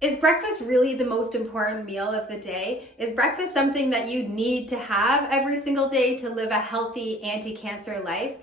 Is breakfast really the most important meal of the day? Is breakfast something that you need to have every single day to live a healthy anti-cancer life?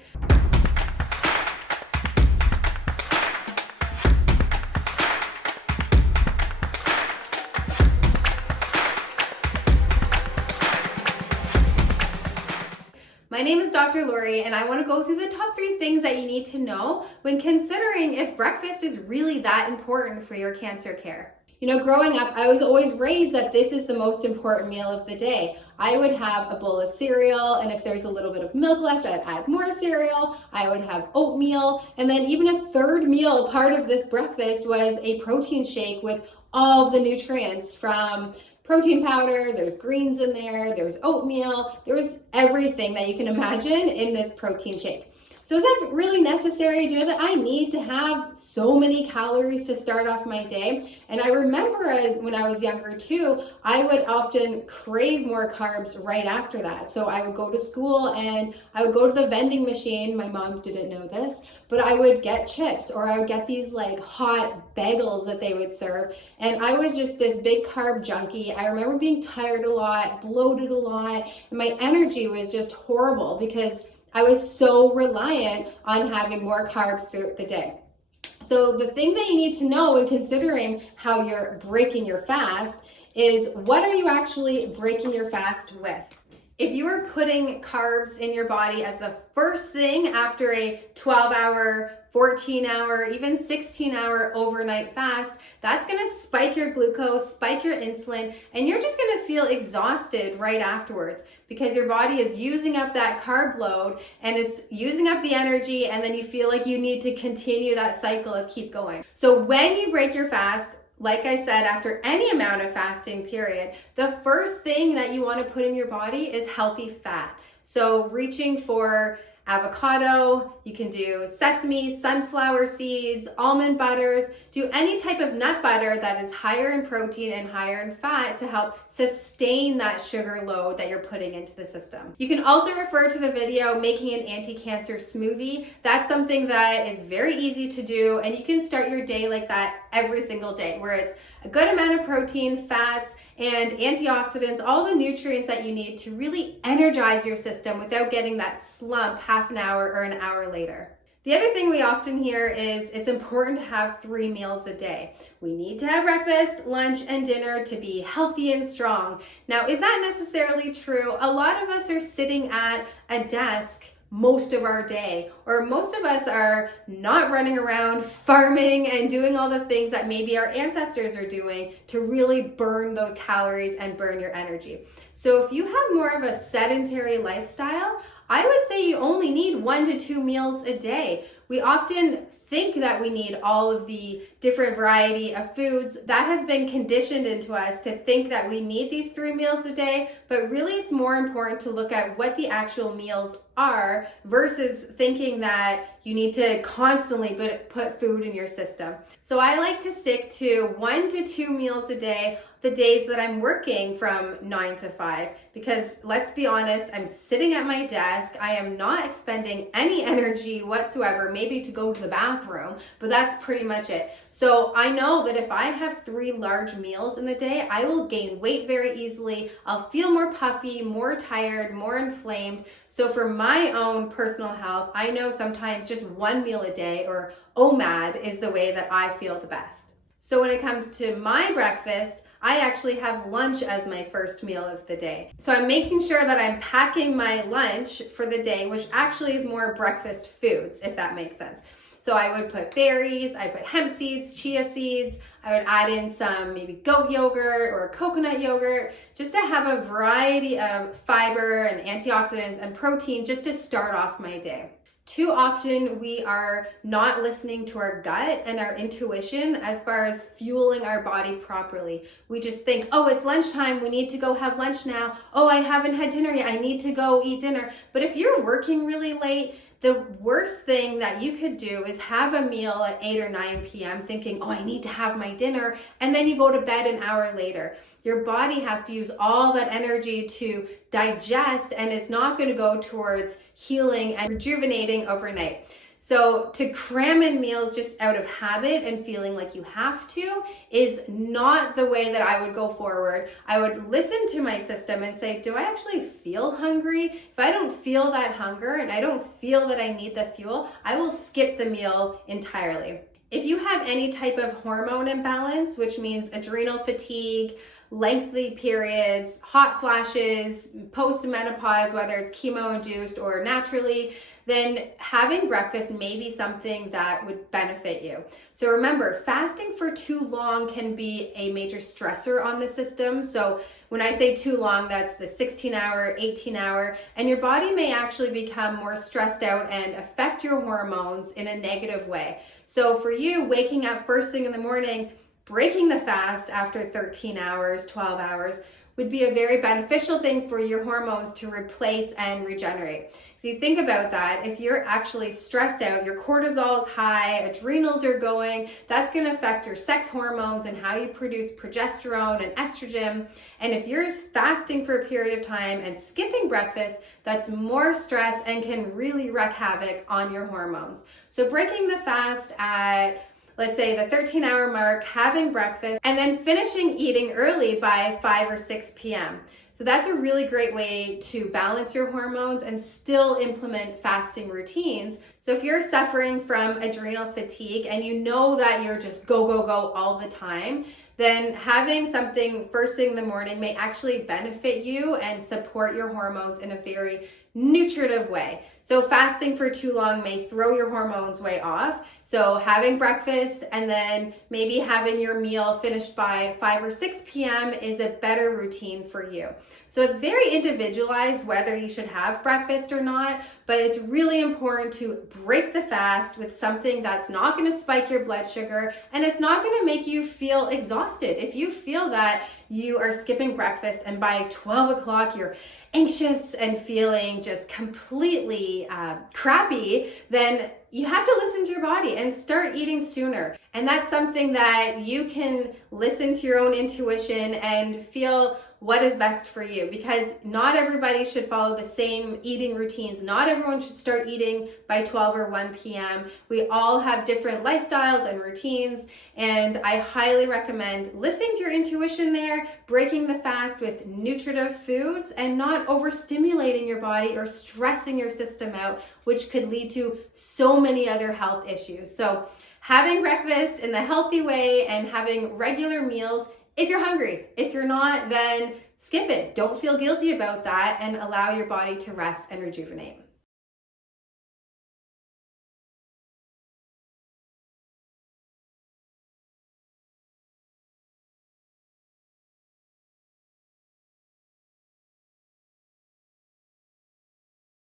My name is Dr. Lori, and I want to go through the top 3 things that you need to know when considering if breakfast is really that important for your cancer care. You know, growing up, I was always raised that this is the most important meal of the day. I would have a bowl of cereal, and if there's a little bit of milk left, I'd add more cereal. I would have oatmeal, and then even a third meal, part of this breakfast was a protein shake with all of the nutrients from protein powder, there's greens in there, there's oatmeal, there was everything that you can imagine in this protein shake. So is that really necessary? Do I need to have so many calories to start off my day? And I remember when I was younger too, I would often crave more carbs right after that. So I would go to school and I would go to the vending machine. My mom didn't know this, but I would get chips, or I would get these like hot bagels that they would serve. And I was just this big carb junkie. I remember being tired a lot, bloated a lot, and my energy was just horrible because I was so reliant on having more carbs throughout the day. So the things that you need to know when considering how you're breaking your fast is, what are you actually breaking your fast with? If you are putting carbs in your body as the first thing after a 12-hour, 14-hour, even 16-hour overnight fast, that's gonna spike your glucose, spike your insulin, and you're just gonna feel exhausted right afterwards because your body is using up that carb load and it's using up the energy, and then you feel like you need to continue that cycle of keep going. So when you break your fast, like I said, after any amount of fasting period, the first thing that you want to put in your body is healthy fat. So reaching for avocado, you can do sesame, sunflower seeds, almond butters, do any type of nut butter that is higher in protein and higher in fat to help sustain that sugar load that you're putting into the system. You can also refer to the video making an anti-cancer smoothie. That's something that is very easy to do, and you can start your day like that every single day, where it's a good amount of protein, fats, and antioxidants, all the nutrients that you need to really energize your system without getting that slump half an hour or an hour later. The other thing we often hear is it's important to have 3 meals a day. We need to have breakfast, lunch, and dinner to be healthy and strong. Now, is that necessarily true? A lot of us are sitting at a desk most of our day, or most of us are not running around farming and doing all the things that maybe our ancestors are doing to really burn those calories and burn your energy. So if you have more of a sedentary lifestyle, I would say you only need 1 to 2 meals a day. We often think that we need all of the different variety of foods. That has been conditioned into us to think that we need these 3 meals a day, but really it's more important to look at what the actual meals are versus thinking that you need to constantly put food in your system. So I like to stick to 1 to 2 meals a day the days that I'm working from 9 to 5, because let's be honest, I'm sitting at my desk. I am not expending any energy whatsoever, maybe to go to the bathroom, but that's pretty much it. So I know that if I have 3 large meals in the day, I will gain weight very easily. I'll feel more puffy, more tired, more inflamed. So for my own personal health, I know sometimes just 1 meal a day, or OMAD, is the way that I feel the best. So when it comes to my breakfast, I actually have lunch as my first meal of the day. So I'm making sure that I'm packing my lunch for the day, which actually is more breakfast foods, if that makes sense. So I would put berries, I put hemp seeds, chia seeds, I would add in some maybe goat yogurt or coconut yogurt, just to have a variety of fiber and antioxidants and protein just to start off my day. Too often we are not listening to our gut and our intuition as far as fueling our body properly. We just think, oh, it's lunchtime, we need to go have lunch now. Oh, I haven't had dinner yet, I need to go eat dinner. But if you're working really late, the worst thing that you could do is have a meal at 8 or 9 p.m. thinking, oh, I need to have my dinner, and then you go to bed an hour later. Your body has to use all that energy to digest, and it's not going to go towards healing and rejuvenating overnight. So to cram in meals just out of habit and feeling like you have to is not the way that I would go forward. I would listen to my system and say, do I actually feel hungry? If I don't feel that hunger and I don't feel that I need the fuel, I will skip the meal entirely. If you have any type of hormone imbalance, which means adrenal fatigue, lengthy periods, hot flashes, post-menopause, whether it's chemo-induced or naturally, then having breakfast may be something that would benefit you. So remember, fasting for too long can be a major stressor on the system. So when I say too long, that's the 16-hour, 18-hour, and your body may actually become more stressed out and affect your hormones in a negative way. So for you, waking up first thing in the morning, breaking the fast after 13 hours, 12 hours, would be a very beneficial thing for your hormones to replace and regenerate. So you think about that, if you're actually stressed out, your cortisol is high, adrenals are going, that's going to affect your sex hormones and how you produce progesterone and estrogen. And if you're fasting for a period of time and skipping breakfast, that's more stress and can really wreak havoc on your hormones. So breaking the fast at, let's say, the 13-hour mark, having breakfast, and then finishing eating early by 5 or 6 p.m. So that's a really great way to balance your hormones and still implement fasting routines. So if you're suffering from adrenal fatigue and you know that you're just go, go, go all the time, then having something first thing in the morning may actually benefit you and support your hormones in a very nutritive way. So fasting for too long may throw your hormones way off. So having breakfast and then maybe having your meal finished by 5 or 6 p.m. is a better routine for you. So it's very individualized whether you should have breakfast or not, but it's really important to break the fast with something that's not going to spike your blood sugar and it's not going to make you feel exhausted. If you feel that you are skipping breakfast and by 12 o'clock you're anxious and feeling just completely crappy, then you have to listen to your body and start eating sooner. And that's something that you can listen to your own intuition and feel what is best for you, because not everybody should follow the same eating routines. Not everyone should start eating by 12 or 1 p.m. We all have different lifestyles and routines, and I highly recommend listening to your intuition there, breaking the fast with nutritive foods, and not overstimulating your body or stressing your system out, which could lead to so many other health issues. So having breakfast in the healthy way and having regular meals if you're hungry. If you're not, then skip it. Don't feel guilty about that and allow your body to rest and rejuvenate.